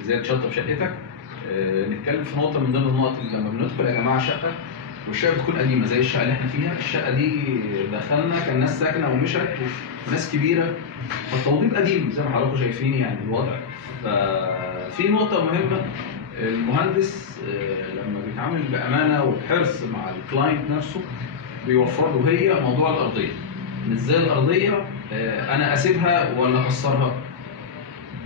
ازاي تشطب شقتك. نتكلم في نقطه من ضمن النقط اللي لما بندخل يا جماعه شقه والشقه بتكون قديمه زي الشقه اللي احنا فيها. الشقه دي دخلنا كان ناس ساكنه ومشت وناس كبيره، فالتوضيب قديم زي ما حضراتكم شايفين يعني الوضع. ففي نقطه مهمه، المهندس لما بيتعامل بامانه وبحرص مع الكلاينت نفسه بيوفر له هي موضوع الارضيه. مش زي الارضيه انا اسيبها ولا اكسرها.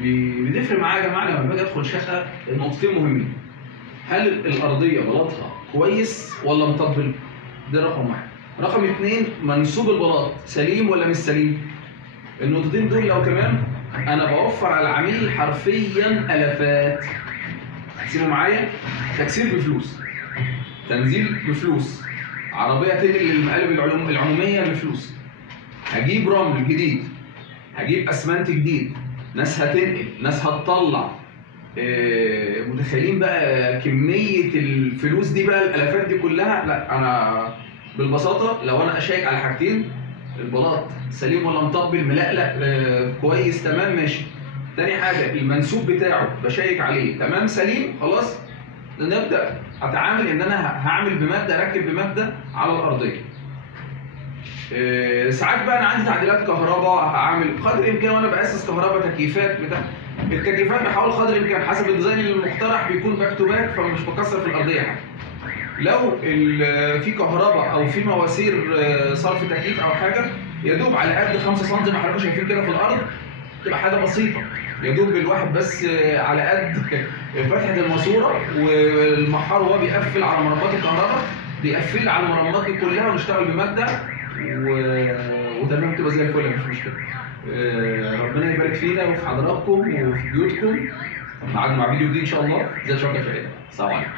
بتفرق معايا يا جماعه لما باجي ادخل شقه النقطتين مهمين. هل الارضيه بلاطها كويس ولا مطبل؟ ده رقم واحد. رقم اثنين، منسوب البلاط سليم ولا مش سليم؟ النقطتين دول لو تمام انا بوفر على العميل حرفيا الافات. سيبوا معايا، تكسير بفلوس، تنزيل بفلوس، عربيه تنقل للمقالب العموميه بفلوس، هجيب رمل جديد، هجيب اسمنت جديد، ناس هتنقل، ناس هتطلع. متخيلين بقى كميه الفلوس دي بقى، الالافات دي كلها؟ لا، انا بالبساطه لو انا اشيك على حاجتين، البلاط سليم ولا مطبل، ملقلق كويس تمام ماشي. تاني حاجه المنسوب بتاعه بشيك عليه تمام سليم، خلاص نبدا اتعامل ان انا هعمل بماده، اركب بماده على الارضيه. ساعات بقى انا عندي تعديلات كهرباء هعمل قدر الامكان وانا باسس كهرباء، تكييفات بتاع التكييفات بحاول قدر الامكان حسب الديزاين المقترح بيكون باك تو باك، فمش بكسر في الارضيه حاجه. لو في كهرباء او في مواسير صرف تكييف او حاجه يا دوب على قد 5 سم زي ما حضراتكم شايفين كده في الارض، تبقى حاجه بسيطه يا دوب الواحد بس على قد فتحه الماسوره والمحار وهو بيقفل على مربات الكهرباء، بيقفل على المربات دي كلها ونشتغل بماده وتمام تبقى زي الفل مفيش مشكله. ربنا يبارك فينا وفي حضراتكم وفي بيوتكم. مع فيديو جديد ان شاء الله. زي شكرا شهيدا. السلام عليكم.